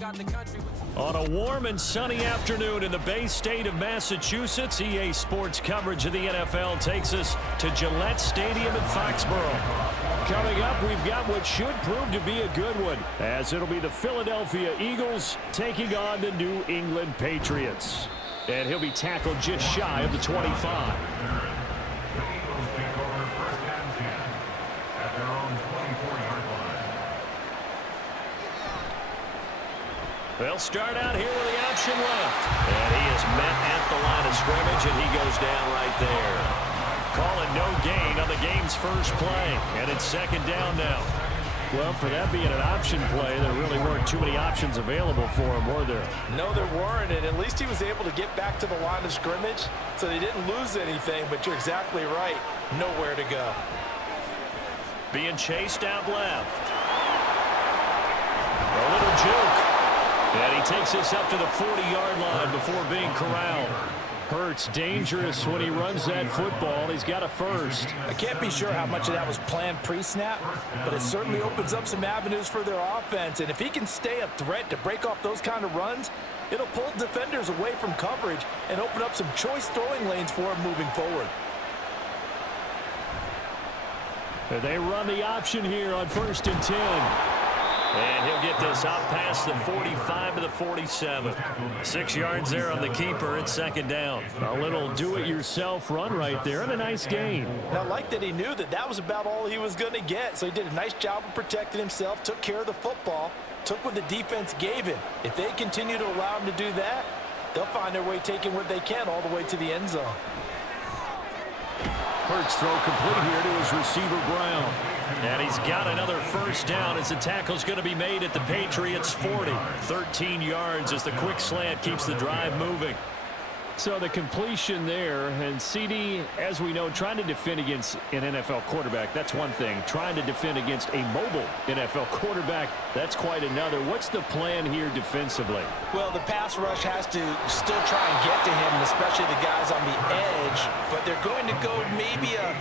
On a warm and sunny afternoon in the Bay State of Massachusetts, EA Sports coverage of the NFL takes us to Gillette Stadium in Foxborough. Coming up, we've got what should prove to be a good one, as it'll be the Philadelphia Eagles taking on the New England Patriots. And he'll be tackled just shy of the 25. They'll start out here with the option left. And he is met at the line of scrimmage, and he goes down right there. Calling no gain on the game's first play. And it's second down now. Well, for that being an option play, there really weren't too many options available for him, were there? No, there weren't, and at least he was able to get back to the line of scrimmage, so they didn't lose anything, but you're exactly right. Nowhere to go. Being chased out left. A little juke. And he takes this up to the 40-yard line before being corralled. Hurts dangerous when he runs that football. He's got a first. I can't be sure how much of that was planned pre-snap, but it certainly opens up some avenues for their offense. And if he can stay a threat to break off those kind of runs, it'll pull defenders away from coverage and open up some choice throwing lanes for him moving forward. They run the option here on 1st and 10. And he'll get this out past the 45 to the 47. 6 yards there on the keeper. It's second down. A little do-it-yourself run right there and a nice gain. And I like that he knew that that was about all he was going to get. So he did a nice job of protecting himself, took care of the football, took what the defense gave him. If they continue to allow him to do that, they'll find their way taking what they can all the way to the end zone. Hurts throw complete here to his receiver, Brown. And he's got another first down as the tackle's going to be made at the Patriots' 40. 13 yards as the quick slant keeps the drive moving. So the completion there, and CD, as we know, trying to defend against an NFL quarterback, that's one thing. Trying to defend against a mobile NFL quarterback, that's quite another. What's the plan here defensively? Well, the pass rush has to still try and get to him, especially the guys on the edge, but they're going to go maybe a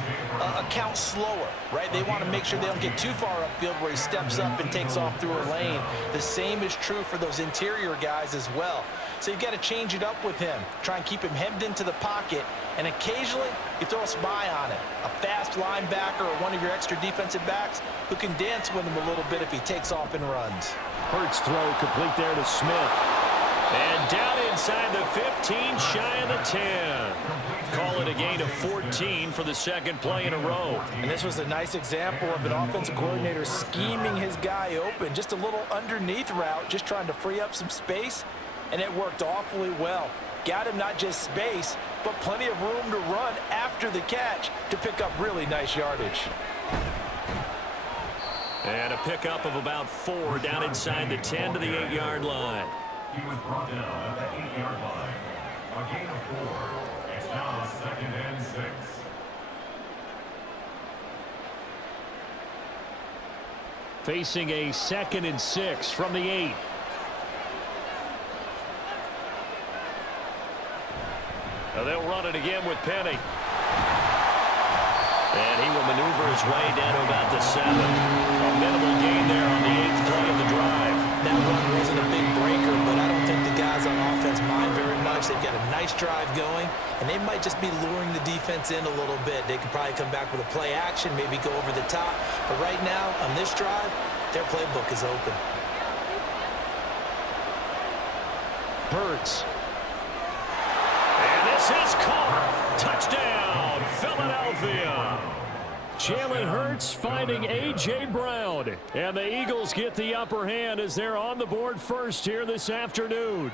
count slower, right? They want to make sure they don't get too far upfield where he steps up and takes off through a lane. The same is true for those interior guys as well. So you've got to change it up with him. Try and keep him hemmed into the pocket, and occasionally you throw a spy on it. A fast linebacker or one of your extra defensive backs who can dance with him a little bit if he takes off and runs. Hurts throw complete there to Smith. And down inside the 15, shy of the 10. Call it a gain of 14 for the second play in a row. And this was a nice example of an offensive coordinator scheming his guy open. Just a little underneath route, just trying to free up some space. And it worked awfully well. Got him not just space, but plenty of room to run after the catch to pick up really nice yardage. And a pickup of about 4 down inside the 10 to the 8-yard line. He was brought down at the 8-yard line. A gain of 4. It's now 2nd and 6. Facing a 2nd and 6 from the 8. Now they'll run it again with Penny. And he will maneuver his way down to about the 7. A minimal gain there on the 8th play of the drive. That run wasn't a big breaker, but I don't think the guys on offense mind very much. They've got a nice drive going, and they might just be luring the defense in a little bit. They could probably come back with a play action, maybe go over the top. But right now, on this drive, their playbook is open. Hurts. This is caught. Touchdown, Philadelphia. Jalen Hurts finding A.J. Brown. And the Eagles get the upper hand as they're on the board first here this afternoon.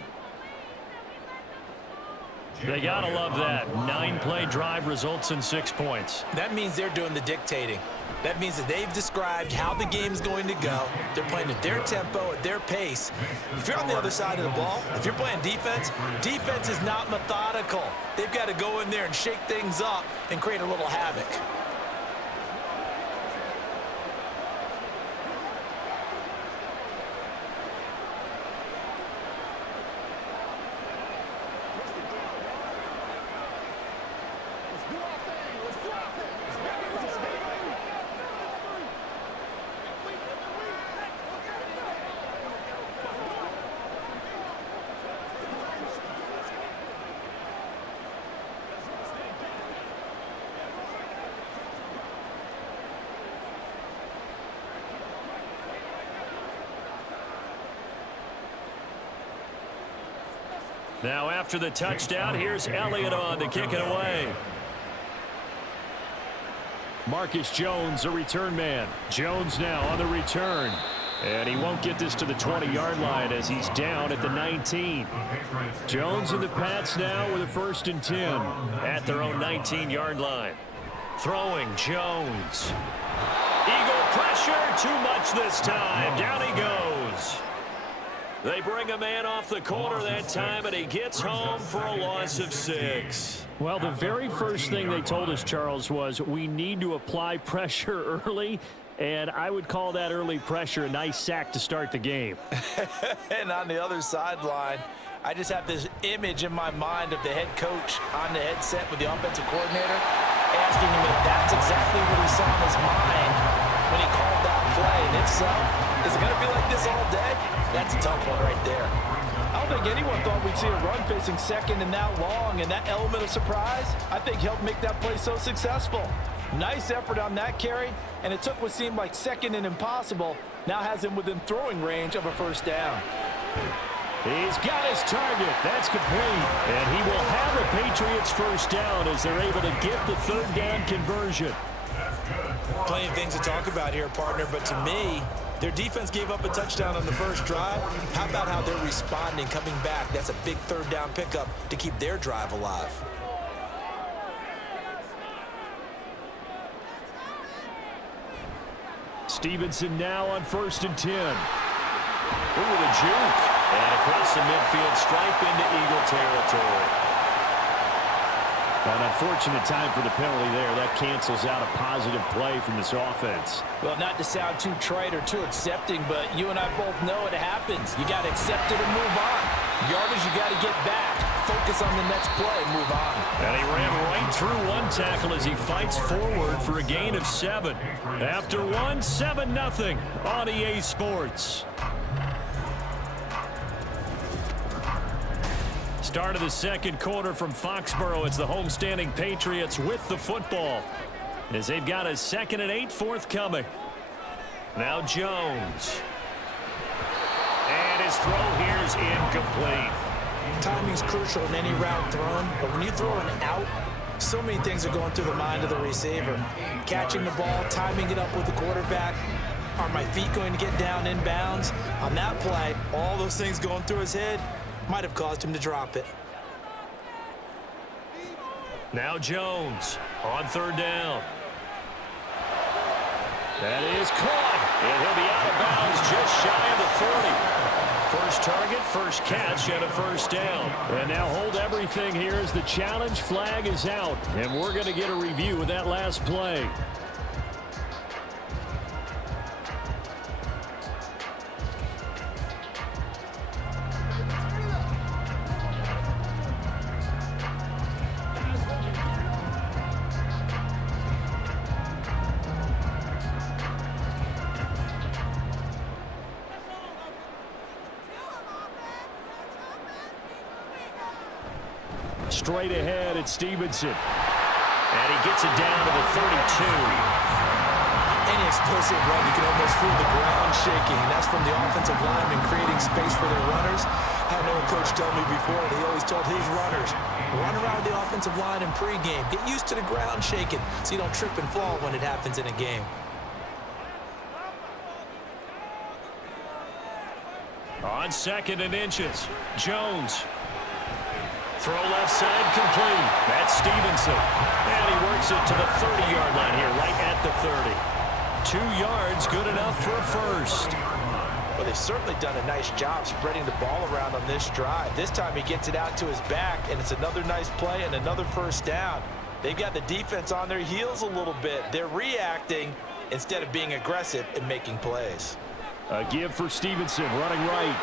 They gotta love that. 9-play drive results in 6 points. That means they're doing the dictating. That means that they've described how the game's going to go. They're playing at their tempo, at their pace. If you're on the other side of the ball, if you're playing defense, defense is not methodical. They've got to go in there and shake things up and create a little havoc. Now after the touchdown, here's Elliott on to kick it away. Marcus Jones, a return man. Jones now on the return. And he won't get this to the 20-yard line as he's down at the 19. Jones and the Pats now with a 1st and 10 at their own 19-yard line. Throwing Jones. Eagle pressure, too much this time. Down he goes. They bring a man off the corner that time, and he gets home for a loss of 6. Well, the very first thing they told us, Charles, was we need to apply pressure early, and I would call that early pressure a nice sack to start the game. And on the other sideline, I just have this image in my mind of the head coach on the headset with the offensive coordinator asking him if that's exactly what he saw in his mind when he called that play. And if so, is it going to be like this all day? That's a tough one right there. I don't think anyone thought we'd see a run facing second and that long, and that element of surprise, I think, helped make that play so successful. Nice effort on that carry, and it took what seemed like second and impossible, now has him within throwing range of a 1st down. He's got his target. That's complete. And he will have a Patriots 1st down as they're able to get the 3rd down conversion. Plenty of things to talk about here, partner, but to me, their defense gave up a touchdown on the first drive. How about how they're responding, coming back? That's a big 3rd down pickup to keep their drive alive. Stevenson now on 1st and 10. Ooh, the juke. And across the midfield stripe into Eagle territory. An unfortunate time for the penalty there. That cancels out a positive play from this offense. Well, not to sound too trite or too accepting, but you and I both know it happens. You got to accept it and move on. Yardage, you got to get back. Focus on the next play and move on. And he ran right through one tackle as he fights forward for a gain of 7. After 1, 7-0 on EA Sports. Start of the 2nd quarter from Foxborough. It's the homestanding Patriots with the football as they've got a 2nd and 8 forthcoming. Now Jones. And his throw here's incomplete. Timing's crucial in any route thrown, but when you throw an out, so many things are going through the mind of the receiver. Catching the ball, timing it up with the quarterback. Are my feet going to get down in bounds? On that play, all those things going through his head might have caused him to drop it. Now Jones on 3rd down. That is caught, and he'll be out of bounds just shy of the 40. First target, first catch, and a 1st down. And now hold everything here as the challenge flag is out, and we're going to get a review of that last play. Straight ahead at Stevenson. And he gets it down to the 32. Any explosive run, you can almost feel the ground shaking, and that's from the offensive linemen creating space for their runners. I know a coach told me before, he always told his runners, run around the offensive line in pregame. Get used to the ground shaking so you don't trip and fall when it happens in a game. On 2nd and inches, Jones. Throw left side, complete. That's Stevenson. And he works it to the 30-yard line here, right at the 30. 2 yards, good enough for a 1st. Well, they've certainly done a nice job spreading the ball around on this drive. This time he gets it out to his back, and it's another nice play and another 1st down. They've got the defense on their heels a little bit. They're reacting instead of being aggressive and making plays. A give for Stevenson, running right.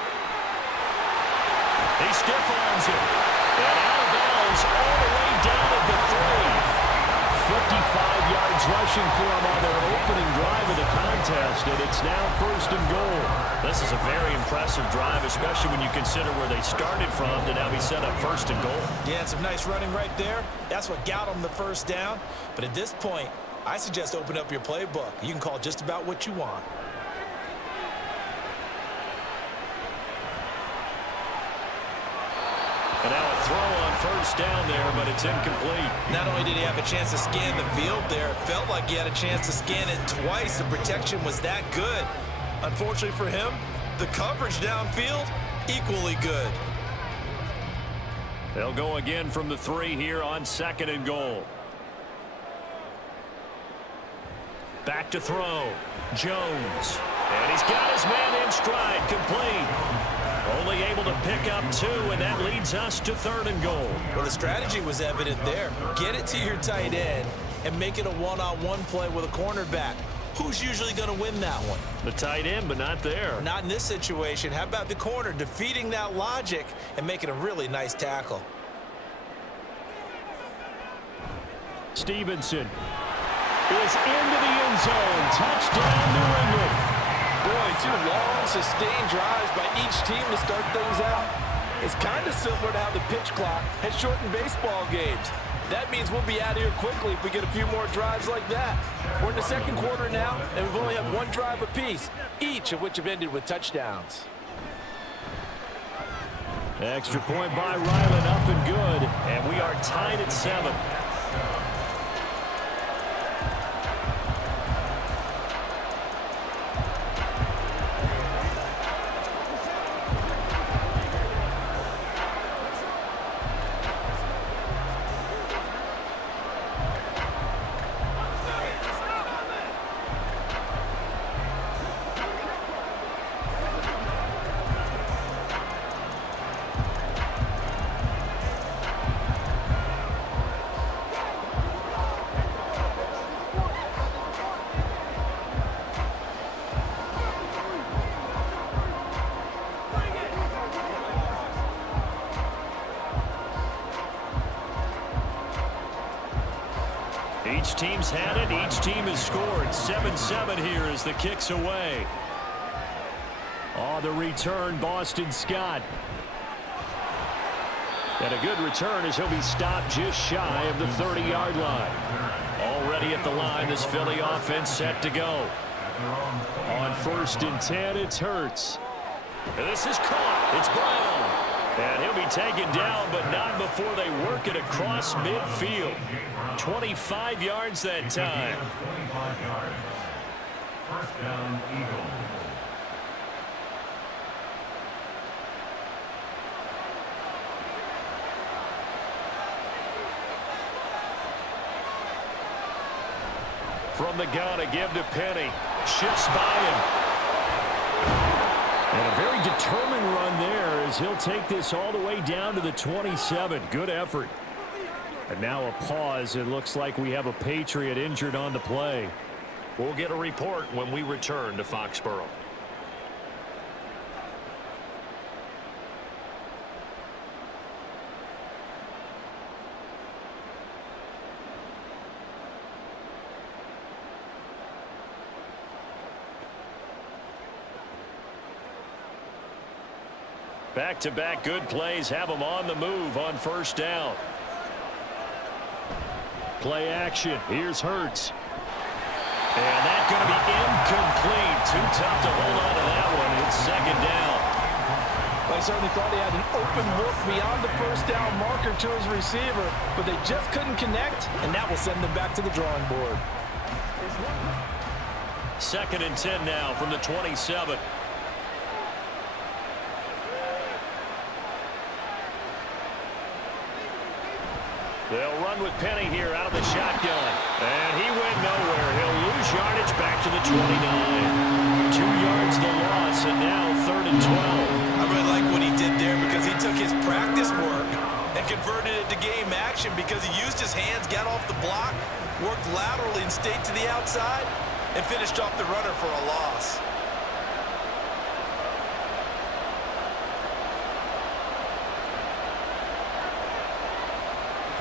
He stiff arms it. And out of bounds all the way down at the 3. 55 yards rushing for him on their opening drive of the contest, and it's now 1st and goal. This is a very impressive drive, especially when you consider where they started from to now be set up 1st and goal. Yeah, and some nice running right there. That's what got them the 1st down. But at this point, I suggest open up your playbook. You can call just about what you want. And now a throw on first down there, but it's incomplete. Not only did he have a chance to scan the field there, it felt like he had a chance to scan it twice. The protection was that good. Unfortunately for him, the coverage downfield, equally good. They'll go again from the 3 here on 2nd and goal. Back to throw. Jones. And he's got his man in stride. Complete. Only able to pick up 2, and that leads us to 3rd and goal. Well, the strategy was evident there. Get it to your tight end and make it a one-on-one play with a cornerback. Who's usually going to win that one? The tight end, but not there. Not in this situation. How about the corner defeating that logic and making a really nice tackle? Stevenson is into the end zone. Touchdown, New England. Boy, 2 long, sustained drives by each team to start things out. It's kind of similar to how the pitch clock has shortened baseball games. That means we'll be out of here quickly if we get a few more drives like that. We're in the 2nd quarter now, and we've only had 1 drive apiece, each of which have ended with touchdowns. Extra point by Ryland, up and good, and we are tied at 7. Each team's had it. Each team has scored. 7-7 here as the kick's away. On the return, Boston Scott. And a good return as he'll be stopped just shy of the 30-yard line. Already at the line, this Philly offense set to go. On 1st and 10, it's Hurts. And this is caught. It's Brown. And he'll be taken down, but not before they work it across midfield. 25 yards that time. 25 yards. First down, Eagles. From the gun, a give to Penny. Shifts by him. And a very determined run there as he'll take this all the way down to the 27. Good effort. And now a pause. It looks like we have a Patriot injured on the play. We'll get a report when we return to Foxborough. Back-to-back good plays have them on the move on 1st down. Play action. Here's Hurts. And that's going to be incomplete. Too tough to hold on to that one. It's 2nd down. I certainly thought he had an open look beyond the 1st down marker to his receiver, but they just couldn't connect, and that will send them back to the drawing board. 2nd and 10 now from the 27. They'll run with Penny here out of the shotgun. And he went nowhere. He'll lose yardage back to the 29. 2 yards the loss, and now 3rd and 12. I really like what he did there because he took his practice work and converted it to game action because he used his hands, got off the block, worked laterally and stayed to the outside, and finished off the runner for a loss.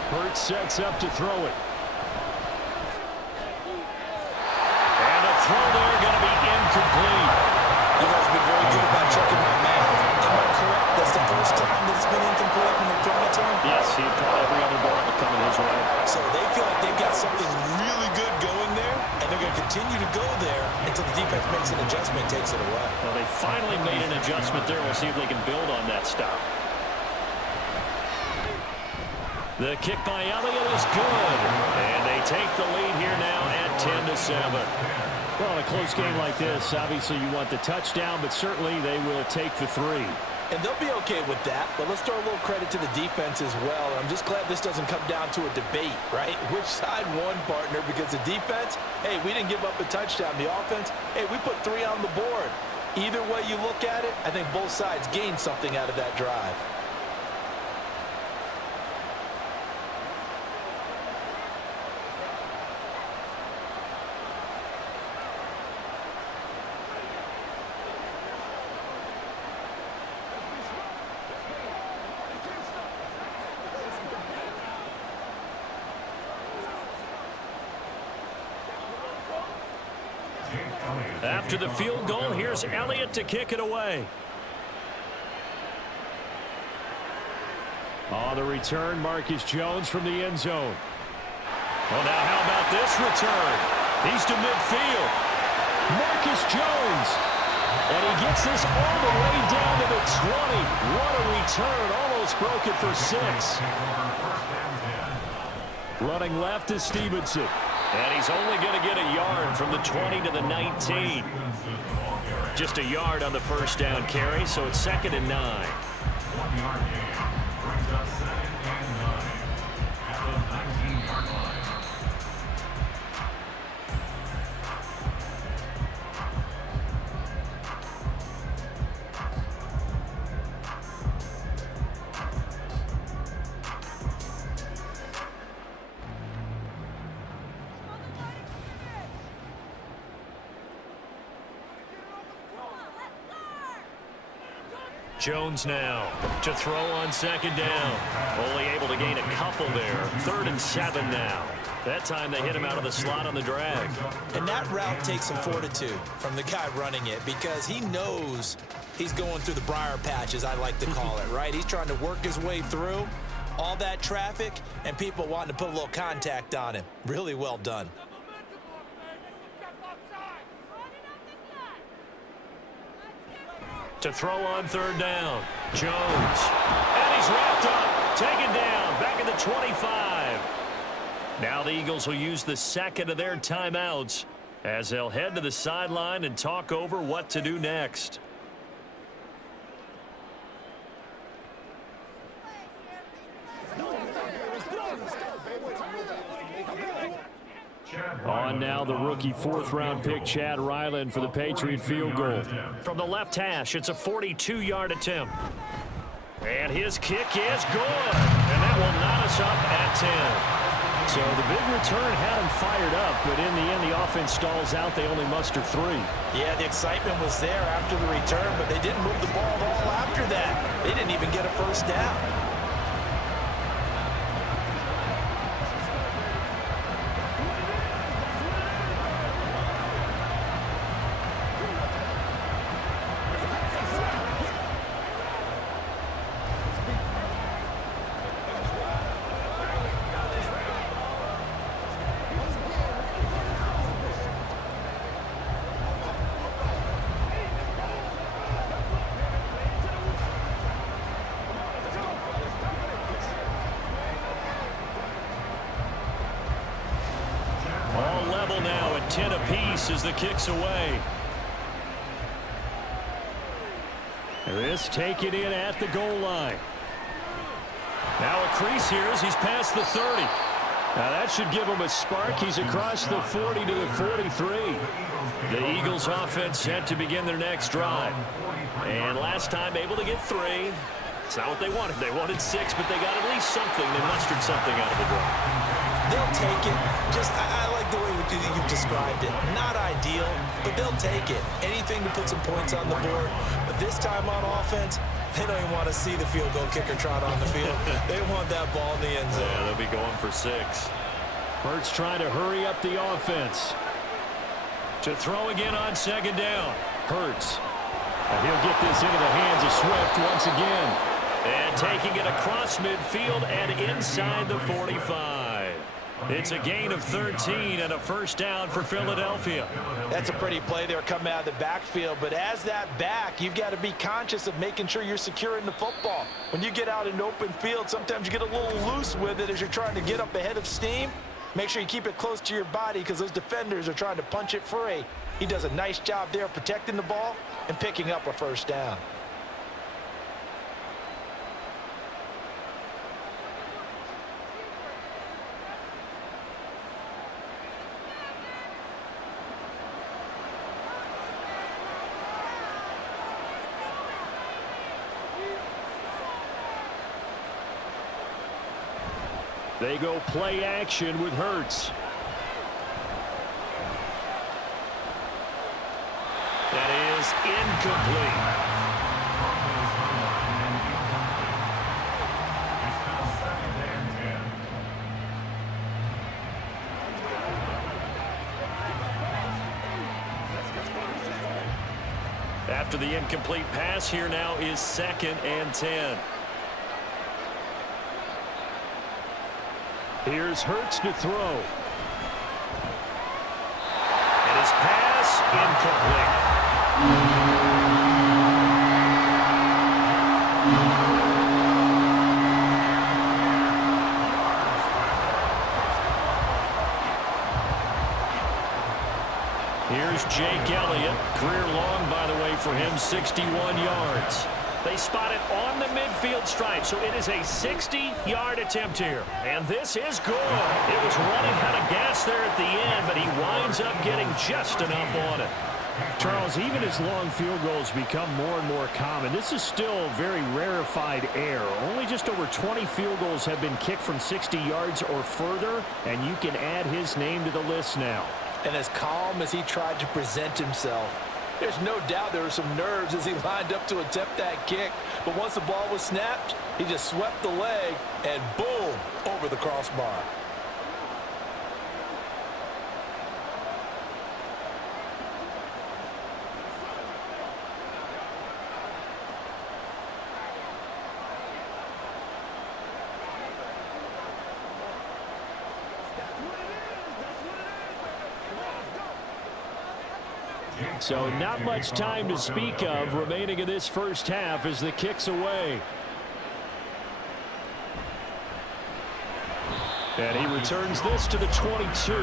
Hurts sets up to throw it. And a throw there going to be incomplete. You guys have been very good about checking my math. Am I correct? That's the first time that it's been incomplete when they're throwing it to him? Yes, he caught every other ball coming his way. So they feel like they've got something really good going there, and they're going to continue to go there until the defense makes an adjustment and takes it away. Well, they finally made an adjustment there. We'll see if they can build on that stop. The kick by Elliott is good. And they take the lead here now at 10-7. Well, in a close game like this, obviously you want the touchdown, but certainly they will take the 3. And they'll be okay with that, but let's throw a little credit to the defense as well. I'm just glad this doesn't come down to a debate, right? Which side won, partner? Because the defense, hey, we didn't give up a touchdown. The offense, hey, we put 3 on the board. Either way you look at it, I think both sides gained something out of that drive. After the field goal, here's Elliott to kick it away. On the return, Marcus Jones from the end zone. Well, now how about this return? He's to midfield. Marcus Jones. And he gets this all the way down to the 20. What a return. Almost broke it for 6. Running left is Stevenson. And he's only going to get a yard from the 20 to the 19. Just a yard on the first down carry, so it's 2nd and 9. 1-yard gain brings up 2nd and 9 at the 19-yard line. Jones now to throw on 2nd down. Only able to gain a couple there. 3rd and 7 now. That time they hit him out of the slot on the drag. And that route takes some fortitude from the guy running it because he knows he's going through the briar patch, as I like to call it, right? He's trying to work his way through all that traffic and people wanting to put a little contact on him. Really well done. To throw on 3rd down. Jones. And he's wrapped up. Taken down. Back at the 25. Now the Eagles will use the 2nd of their timeouts as they'll head to the sideline and talk over what to do next. On now the rookie 4th-round pick Chad Ryland for the Patriot field goal. From the left hash, it's a 42-yard attempt. And his kick is good. And that will knot us up at 10. So the big return had him fired up, but in the end the offense stalls out. They only muster 3. Yeah, the excitement was there after the return, but they didn't move the ball at all after that. They didn't even get a first down. Now at 10 apiece as the kick's away. This taken in at the goal line. Now a crease here as he's past the 30. Now that should give him a spark. He's across the 40 to the 43. The Eagles offense set to begin their next drive. And last time able to get 3. It's not what they wanted. They wanted 6, but they got at least something. They mustered something out of the drive. They'll take it. Just, I like the way you've described it. Not ideal, but they'll take it. Anything to put some points on the board. But this time on offense, they don't even want to see the field goal kicker trot on the field. They want that ball in the end zone. Yeah, they'll be going for 6. Hurts trying to hurry up the offense. To throw again on 2nd down. Hurts. And he'll get this into the hands of Swift once again. And taking it across midfield and inside the 45. It's a gain of 13 and a first down for Philadelphia. That's a pretty play there coming out of the backfield, but as that back, you've got to be conscious of making sure you're securing the football. When you get out in open field, sometimes you get a little loose with it as you're trying to get up ahead of steam. Make sure you keep it close to your body because those defenders are trying to punch it free. He does a nice job there protecting the ball and picking up a first down. They go play action with Hurts. That is incomplete. After the incomplete pass, here now is 2nd and 10. Here's Hurts to throw. And his pass incomplete. Here's Jake Elliott. Career long, by the way, for him, 61 yards. They spot it on the midfield stripe, so it is a 60-yard attempt here. And this is good. It was running out of gas there at the end, but he winds up getting just enough on it. Charles, even as long field goals become more and more common, this is still very rarefied air. Only just over 20 field goals have been kicked from 60 yards or further, and you can add his name to the list now. And as calm as he tried to present himself, there's no doubt there were some nerves as he lined up to attempt that kick. But once the ball was snapped, he just swept the leg and boom, over the crossbar. So not much time to speak of remaining in this first half as the kick's away. And he returns this to the 22.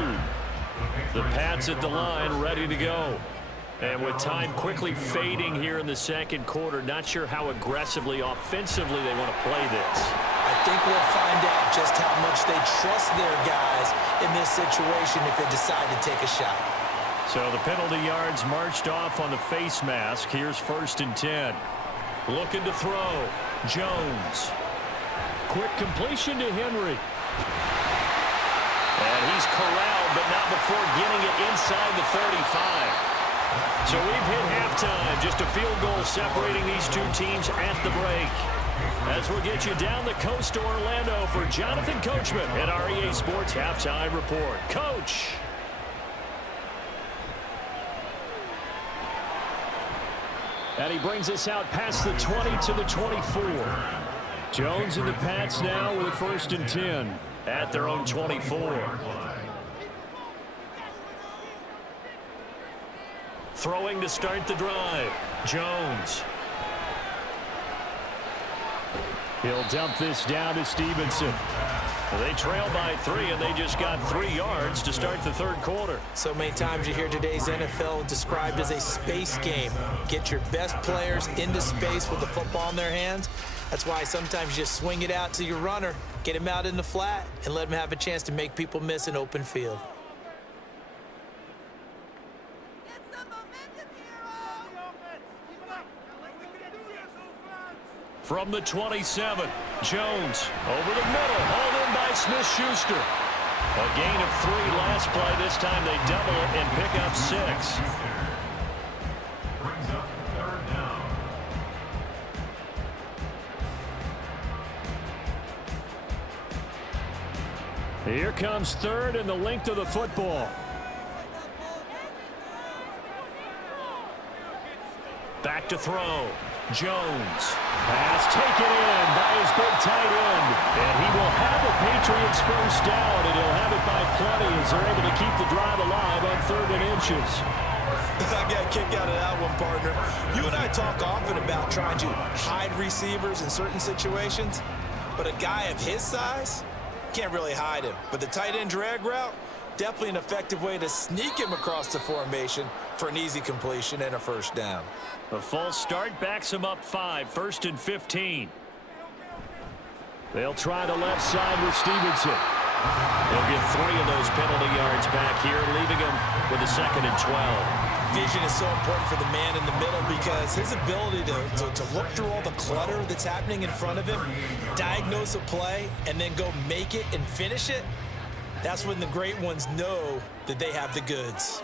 The Pats at the line, ready to go. And with time quickly fading here in the second quarter, not sure how aggressively, offensively they want to play this. I think we'll find out just how much they trust their guys in this situation if they decide to take a shot. So the penalty yards marched off on the face mask. Here's 1st and 10. Looking to throw. Jones. Quick completion to Henry. And he's corralled, but not before getting it inside the 35. So we've hit halftime. Just a field goal separating these two teams at the break. As we'll get you down the coast to Orlando for Jonathan Coachman at our EA Sports Halftime Report. Coach. And he brings us out past the 20 to the 24. Jones and the Pats now with 1st and 10. At their own 24. Throwing to start the drive. Jones. He'll dump this down to Stevenson. Well, they trail by 3, and they just got 3 yards to start the third quarter. So many times you hear today's NFL described as a space game. Get your best players into space with the football in their hands. That's why sometimes you just swing it out to your runner, get him out in the flat, and let him have a chance to make people miss an open field. From the 27, Jones over the middle, hauled in by Smith-Schuster. A gain of 3 last play. This time they double it and pick up 6. Brings up 3rd down. Here comes 3rd and the length of the football. Back to throw. Jones. Pass taken in by his big tight end. And he will have a Patriots first down, and he'll have it by plenty as they're able to keep the drive alive on 3rd and inches. I got a kick out of that one, partner. You and I talk often about trying to hide receivers in certain situations, but a guy of his size can't really hide him. But the tight end drag route, definitely an effective way to sneak him across the formation for an easy completion and a first down. A false start backs him up 5, 1st and 15. They'll try the left side with Stevenson. He'll get 3 of those penalty yards back here, leaving him with a 2nd and 12. Vision is so important for the man in the middle because his ability to look through all the clutter that's happening in front of him, diagnose a play, and then go make it and finish it, that's when the great ones know that they have the goods.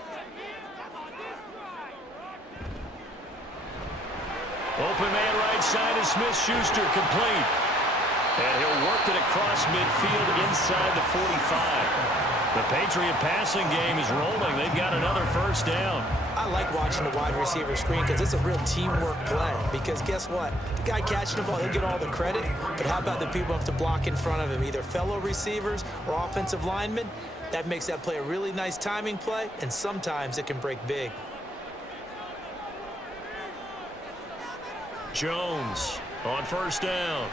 Open man right side is Smith-Schuster, complete. And he'll work it across midfield inside the 45. The Patriot passing game is rolling. They've got another first down. I like watching the wide receiver screen because it's a real teamwork play. Because guess what? The guy catching the ball, he'll get all the credit. But how about the people who have to block in front of him, either fellow receivers or offensive linemen? That makes that play a really nice timing play, and sometimes it can break big. Jones on first down.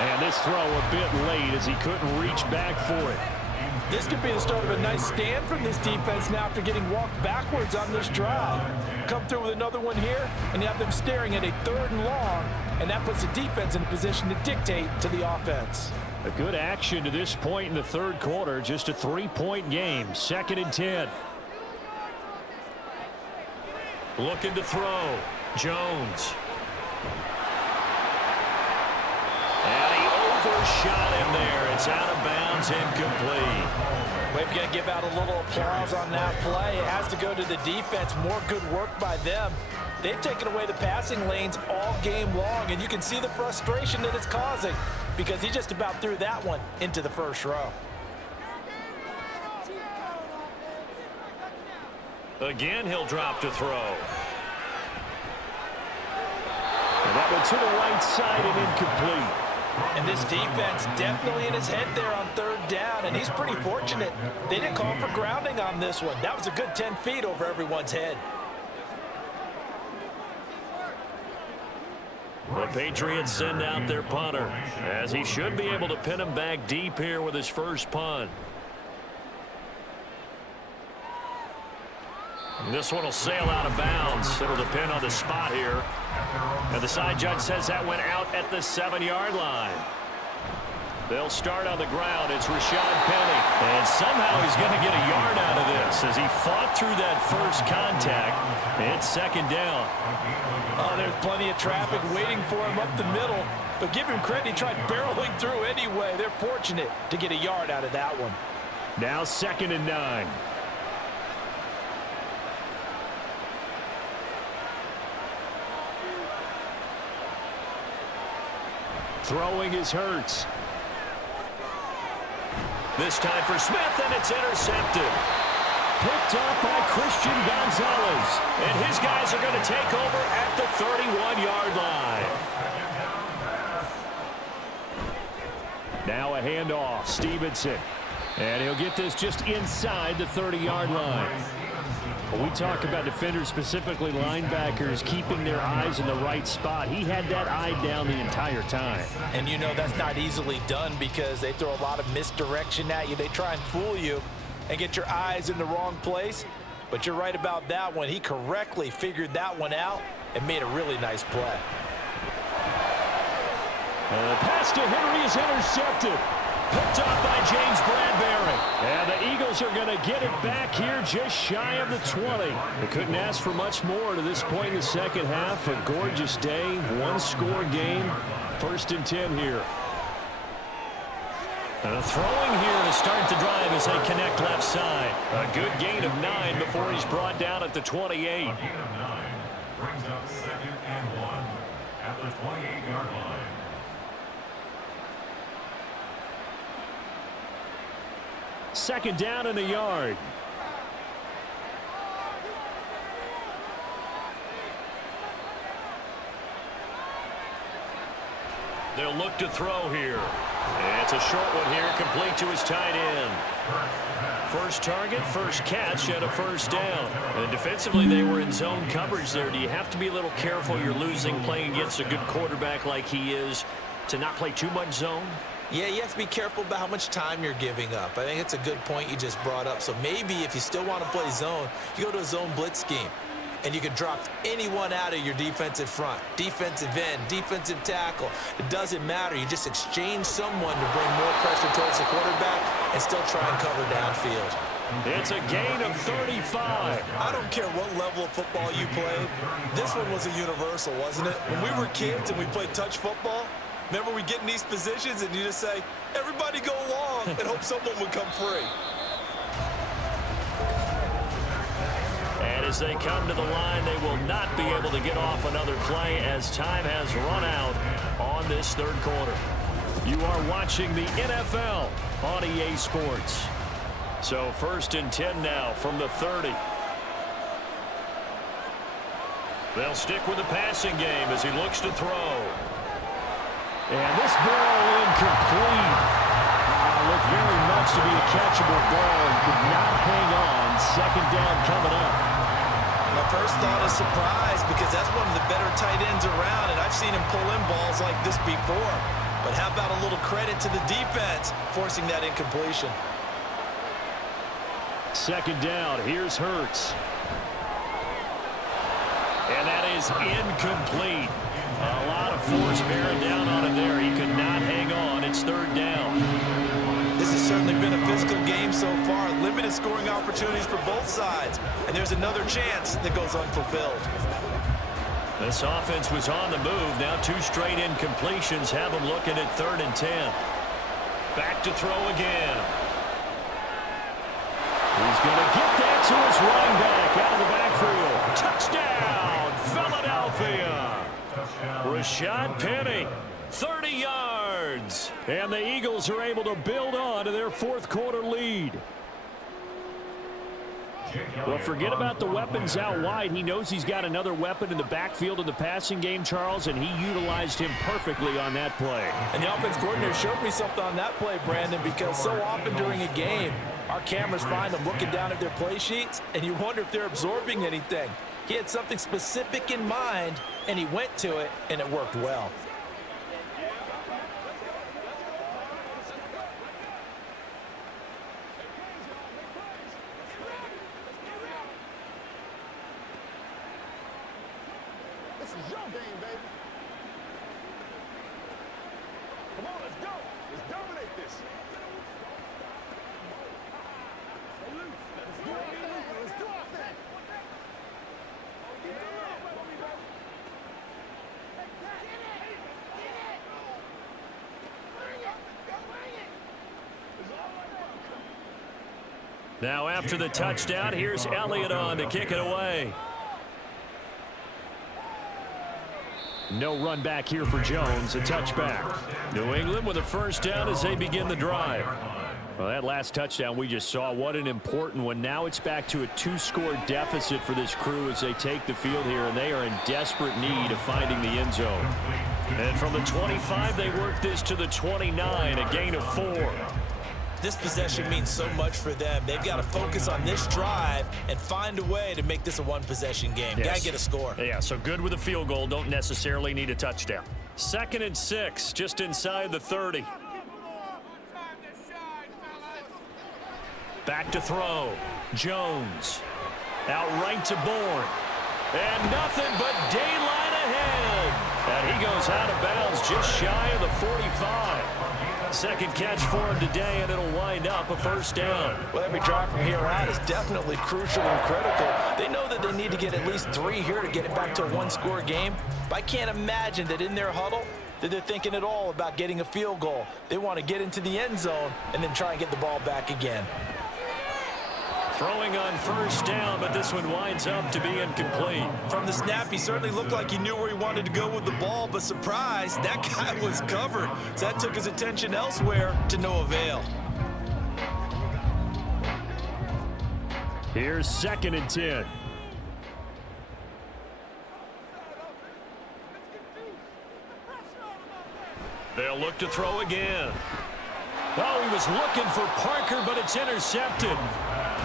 And this throw a bit late as he couldn't reach back for it. This could be the start of a nice stand from this defense now after getting walked backwards on this drive. Come through with another one here, and you have them staring at a 3rd and long, and that puts the defense in a position to dictate to the offense. A good action to this point in the 3rd quarter. Just a 3-point game. 2nd and 10. Looking to throw. Jones. And he overshot him there. It's out of bounds, incomplete. We've got to give out a little applause on that play. It has to go to the defense. More good work by them. They've taken away the passing lanes all game long, and you can see the frustration that it's causing because he just about threw that one into the first row. Again, he'll drop to throw. And that one to the right side and incomplete. And this defense definitely in his head there on 3rd down, and he's pretty fortunate. They didn't call for grounding on this one. That was a good 10 feet over everyone's head. The Patriots send out their punter, as he should be able to pin him back deep here with his first punt. And this one will sail out of bounds. It'll depend on the spot here. And the side judge says that went out at the 7-yard line. They'll start on the ground. It's Rashad Penny. And somehow he's going to get a yard out of this as he fought through that first contact. It's 2nd down. Oh, there's plenty of traffic waiting for him up the middle. But give him credit, he tried barreling through anyway. They're fortunate to get a yard out of that one. Now 2nd and 9. Throwing is Hurts. This time for Smith, and it's intercepted. Picked up by Christian Gonzalez. And his guys are going to take over at the 31-yard line. Now a handoff. Stevenson. And he'll get this just inside the 30-yard line. When we talk about defenders, specifically linebackers, keeping their eyes in the right spot, he had that eye down the entire time. And you know that's not easily done because they throw a lot of misdirection at you. They try and fool you and get your eyes in the wrong place. But you're right about that one. He correctly figured that one out and made a really nice play. The pass to Henry is intercepted. Picked up by James Bradbury. And the Eagles are going to get it back here just shy of the 20. They couldn't ask for much more to this point in the second half. A gorgeous day, one-score game. 1st and 10 here. And a throwing here to start the drive as they connect left side. A good gain of 9 before he's brought down at the 28. A gain of 9 brings up 2nd and 1 at the 28-yard line. Second down in the yard. they'll look to throw here. And it's a short one here, complete to his tight end. First target, first catch, and a first down. And defensively, they were in zone coverage there. Do you have to be a little careful? You're losing playing against a good quarterback like he is to not play too much zone? Yeah, you have to be careful about how much time you're giving up. I think it's a good point you just brought up. So maybe if you still want to play zone, you go to a zone blitz scheme. And you can drop anyone out of your defensive front. Defensive end, defensive tackle. It doesn't matter. You just exchange someone to bring more pressure towards the quarterback and still try and cover downfield. It's a gain of 35. I don't care what level of football you played. This one was a universal, wasn't it? When we were kids and we played touch football, remember we get in these positions and you just say, everybody go long, and hope someone would come free. And as they come to the line, they will not be able to get off another play as time has run out on this third quarter. You are watching the NFL on EA Sports. So 1st and 10 now from the 30. They'll stick with the passing game as he looks to throw. And this ball incomplete. Looked very much to be a catchable ball. He could not hang on. Second down coming up. My first thought is surprise because that's one of the better tight ends around, and I've seen him pull in balls like this before. But how about a little credit to the defense forcing that incompletion? Second down. Here's Hurts. And that is incomplete. A lot of force bearing down on him there. He could not hang on. It's third down. This has certainly been a physical game so far. Limited scoring opportunities for both sides. And there's another chance that goes unfulfilled. This offense was on the move. Now 2 straight incompletions have them looking at 3rd and 10. Back to throw again. He's going to get that to his running back out of the backfield. Touchdown, Philadelphia. Rashad Penny, 30 yards. And the Eagles are able to build on to their 4th quarter lead. Well, forget about the weapons out wide. He knows he's got another weapon in the backfield in the passing game, Charles, and he utilized him perfectly on that play. And the offense coordinator showed me something on that play, Brandon, because so often during a game, our cameras find them looking down at their play sheets, and you wonder if they're absorbing anything. He had something specific in mind, and he went to it, and it worked well. This is your game, baby. Come on, let's go. Let's dominate this. Let's do our thing. Let's do our thing. Now after the touchdown, here's Elliott on to kick it away. No run back here for Jones, a touchback. New England with a first down as they begin the drive. Well, that last touchdown we just saw, what an important one. Now it's back to a 2-score deficit for this crew as they take the field here, and they are in desperate need of finding the end zone. And from the 25, they work this to the 29, a gain of 4. This possession means so much for them. They've got to focus on this drive and find a way to make this a one-possession game. Yes. Got to get a score. Yeah, so good with a field goal. Don't necessarily need a touchdown. 2nd and 6, just inside the 30. Back to throw. Jones. Out right to Bourne. And nothing but daylight ahead. And he goes out of bounds just shy of the 45. Second catch for him today, and it'll wind up a first down. Well, every drive from here out is definitely crucial and critical. They know that they need to get at least 3 here to get it back to a 1-score game. But I can't imagine that in their huddle that they're thinking at all about getting a field goal. They want to get into the end zone and then try and get the ball back again. Throwing on first down, but this one winds up to be incomplete. From the snap, he certainly looked like he knew where he wanted to go with the ball, but surprise, that guy was covered. So that took his attention elsewhere to no avail. Here's 2nd and 10. They'll look to throw again. Oh, he was looking for Parker, but it's intercepted.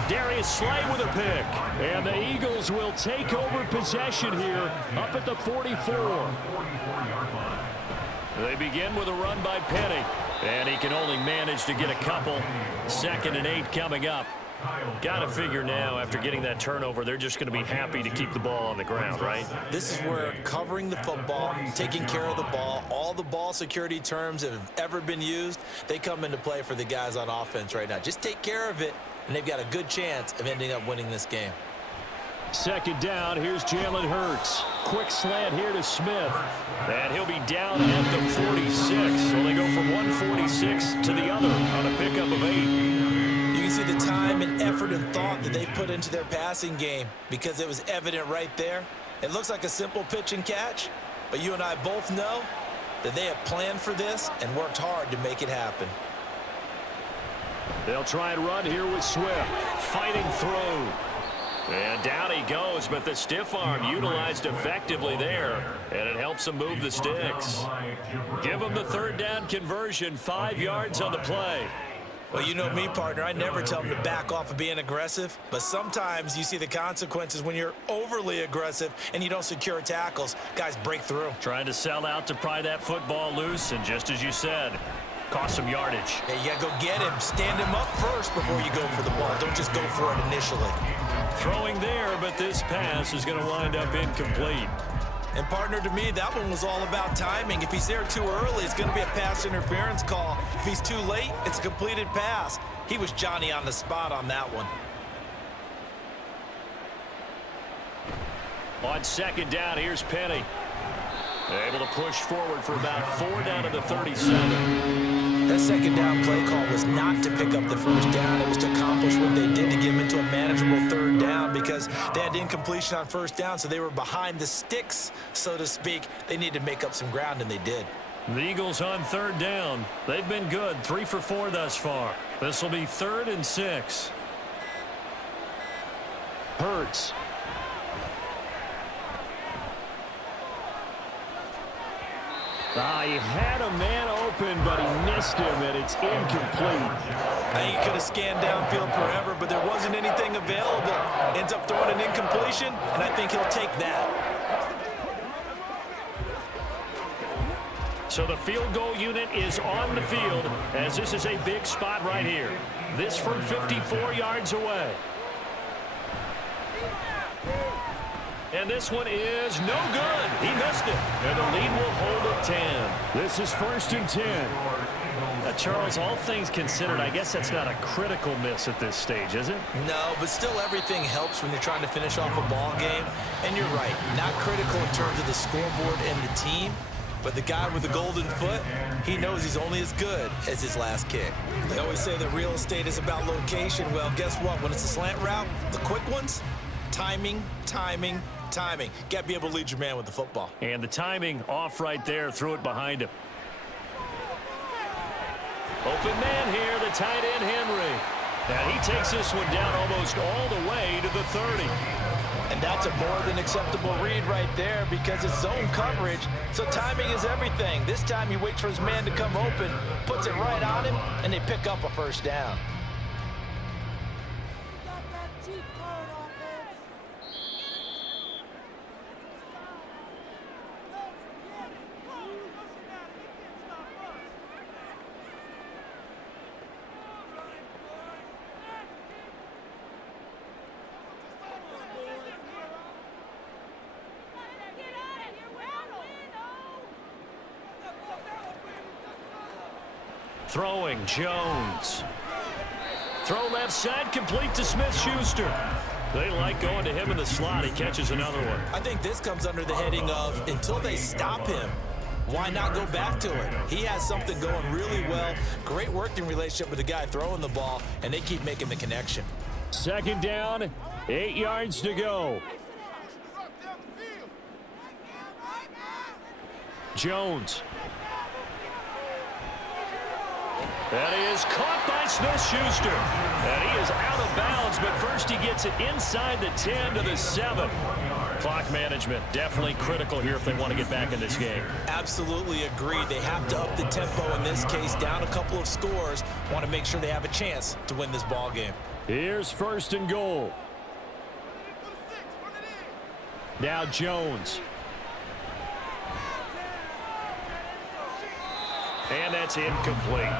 Darius Slay with a pick. And the Eagles will take over possession here up at the 44. They begin with a run by Penny. And he can only manage to get a couple. 2nd and 8 coming up. Got to figure now, after getting that turnover, they're just going to be happy to keep the ball on the ground, right? This is where covering the football, taking care of the ball, all the ball security terms that have ever been used, they come into play for the guys on offense right now. Just take care of it, and they've got a good chance of ending up winning this game. 2nd down, here's Jalen Hurts. Quick slant here to Smith. And he'll be down at the 46. So they go from 146 to the other on a pickup of 8. You can see the time and effort and thought that they've put into their passing game because it was evident right there. It looks like a simple pitch and catch, but you and I both know that they have planned for this and worked hard to make it happen. They'll try and run here with Swift. Fighting through. And down he goes, but the stiff arm utilized effectively there, and it helps him move the sticks. Give him the 3rd down conversion, 5 yards on the play. Well, you know me, partner. I never tell them to back off of being aggressive, but sometimes you see the consequences when you're overly aggressive and you don't secure tackles. Guys break through. Trying to sell out to pry that football loose, and just as you said, cost some yardage. Yeah, you got to go get him. Stand him up first before you go for the ball. Don't just go for it initially. Throwing there, but this pass is going to wind up incomplete. And, partner, to me, that one was all about timing. If he's there too early, it's going to be a pass interference call. If he's too late, it's a completed pass. He was Johnny on the spot on that one. On 2nd down, here's Penny. Able to push forward for about 4 down to the 37. That 2nd down play call was not to pick up the 1st down. It was to accomplish what they did to get him into a manageable 3rd down because they had incompletion on 1st down, so they were behind the sticks, so to speak. They needed to make up some ground, and they did. The Eagles on 3rd down. They've been good, 3 for 4 thus far. This will be 3rd and 6. Hurts. He had a man open, but he missed him, and it's incomplete. I think he could have scanned downfield forever, but there wasn't anything available. Ends up throwing an incompletion, and I think he'll take that. So the field goal unit is on the field, as this is a big spot right here. This from 54 yards away. And this one is no good. He missed it. And the lead will hold at 10. This is 1st and 10. Charles, all things considered, I guess that's not a critical miss at this stage, is it? No, but still everything helps when you're trying to finish off a ball game. And you're right, not critical in terms of the scoreboard and the team. But the guy with the golden foot, he knows he's only as good as his last kick. They always say that real estate is about location. Well, guess what? When it's a slant route, the quick ones, timing, timing, timing. Got to be able to lead your man with the football. And the timing off right there. Threw it behind him. Open man here, the tight end Henry. And he takes this one down almost all the way to the 30. And that's a more than acceptable read right there because it's zone coverage, so timing is everything. This time he waits for his man to come open, puts it right on him, and they pick up a 1st down. Throwing, Jones. Throw left side, complete to Smith-Schuster. They like going to him in the slot. He catches another one. I think this comes under the heading of until they stop him, why not go back to it? He has something going really well. Great working relationship with the guy throwing the ball, and they keep making the connection. 2nd down, 8 yards to go. Jones. And he is caught by Smith-Schuster. And he is out of bounds, but first he gets it inside the 10 to the 7. Clock management, definitely critical here if they want to get back in this game. Absolutely agreed. They have to up the tempo in this case, down a couple of scores. Want to make sure they have a chance to win this ball game. Here's first and goal. Now Jones. And that's incomplete.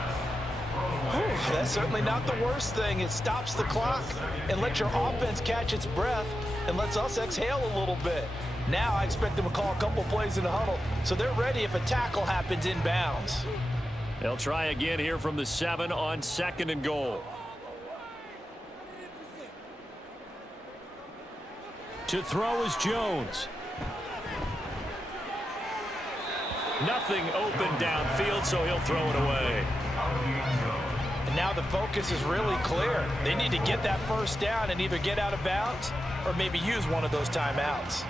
Whew, that's certainly not the worst thing. It stops the clock and lets your offense catch its breath and lets us exhale a little bit. Now I expect them to call a couple plays in the huddle so they're ready if a tackle happens inbounds. They'll try again here from the 7 on second and goal. To throw is Jones. Nothing open downfield, so he'll throw it away. And now the focus is really clear. They need to get that first down and either get out of bounds or maybe use one of those timeouts.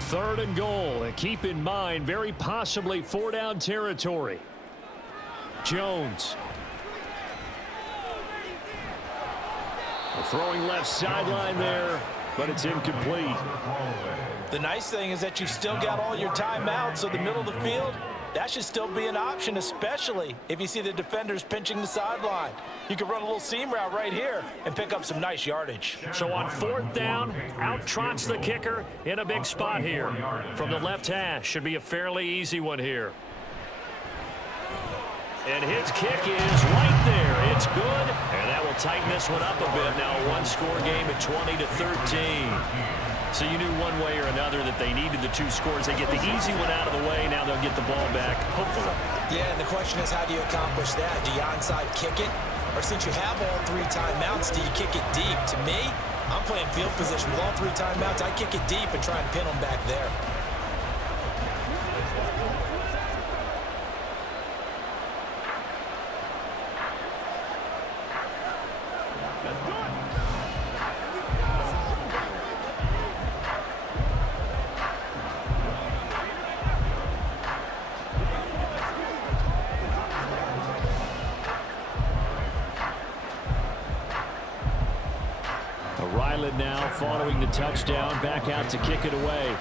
Third and goal, and keep in mind, very possibly 4-down territory. Jones. Throwing left sideline there, but it's incomplete. The nice thing is that you've still got all your timeouts, so the middle of the field, that should still be an option, especially if you see the defenders pinching the sideline. You can run a little seam route right here and pick up some nice yardage. So on 4th down, out trots the kicker in a big spot here. From the left hash, should be a fairly easy one here. And his kick is right there. It's good, and that will tighten this one up a bit. Now a one-score game at 20-13. So you knew one way or another that they needed the 2 scores. They get the easy one out of the way. Now they'll get the ball back, hopefully. Yeah, and the question is, how do you accomplish that? Do you onside kick it? Or since you have all 3 timeouts, do you kick it deep? To me, I'm playing field position with all 3 timeouts. I kick it deep and try and pin them back there. Ryland now following the touchdown, back out to kick it away.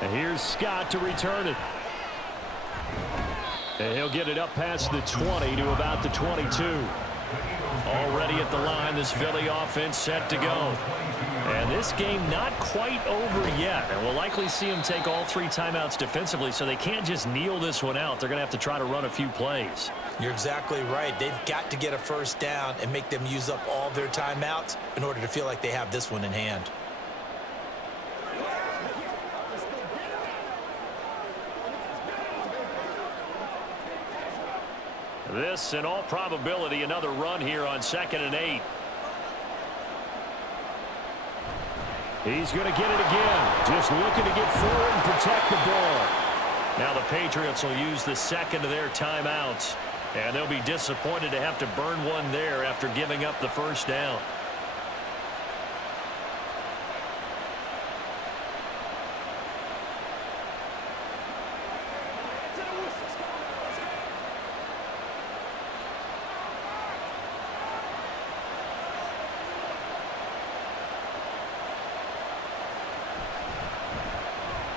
And here's Scott to return it. And he'll get it up past the 20 to about the 22. Already at the line, this Philly offense set to go. And this game not quite over yet. And we'll likely see them take all 3 timeouts defensively, so they can't just kneel this one out. They're going to have to try to run a few plays. You're exactly right. They've got to get a first down and make them use up all their timeouts in order to feel like they have this one in hand. This, in all probability, another run here on 2nd and 8. He's going to get it again. Just looking to get forward and protect the ball. Now the Patriots will use the 2nd of their timeouts. And they'll be disappointed to have to burn one there after giving up the first down.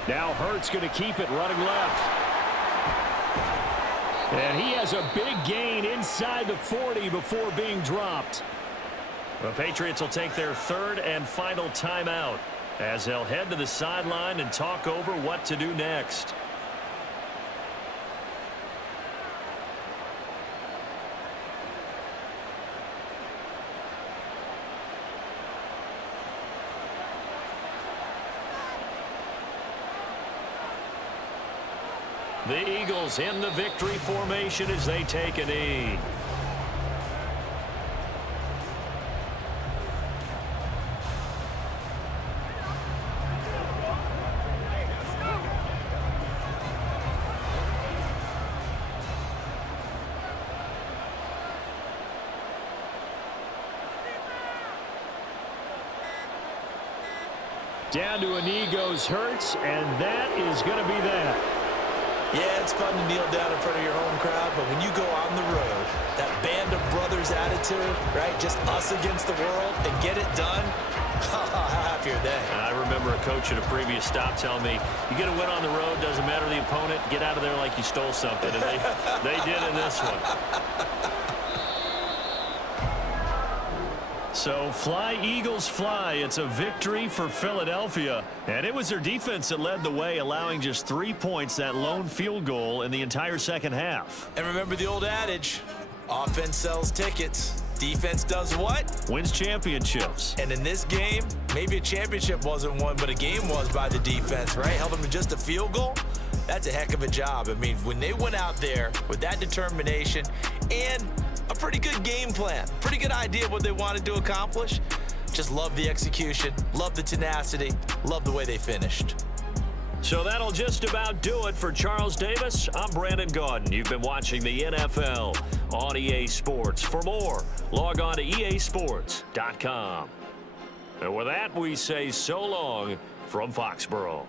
Now Hurts going to keep it running left. And he has a big gain inside the 40 before being dropped. The Patriots will take their 3rd and final timeout as they'll head to the sideline and talk over what to do next. The Eagles in the victory formation as they take a knee. Down to a knee goes Hurts, and that is going to be that. Yeah, it's fun to kneel down in front of your home crowd, but when you go on the road, that band of brothers winner's attitude, right? Just us against the world and get it done. How happy are they? And I remember a coach at a previous stop telling me, you get a win on the road, doesn't matter the opponent, get out of there like you stole something. And they did in this one. So fly, Eagles, fly. It's a victory for Philadelphia. And it was their defense that led the way, allowing just 3 points, that lone field goal in the entire second half. And remember the old adage, offense sells tickets. Defense does what? Wins championships. And in this game, maybe a championship wasn't won, but a game was by the defense, right? Held them to just a field goal. That's a heck of a job. I mean, when they went out there with that determination and a pretty good game plan, pretty good idea of what they wanted to accomplish, just love the execution, love the tenacity, love the way they finished. So that'll just about do it for Charles Davis. I'm Brandon Gaudin. You've been watching the NFL on EA Sports. For more, log on to easports.com. And with that, we say so long from Foxborough.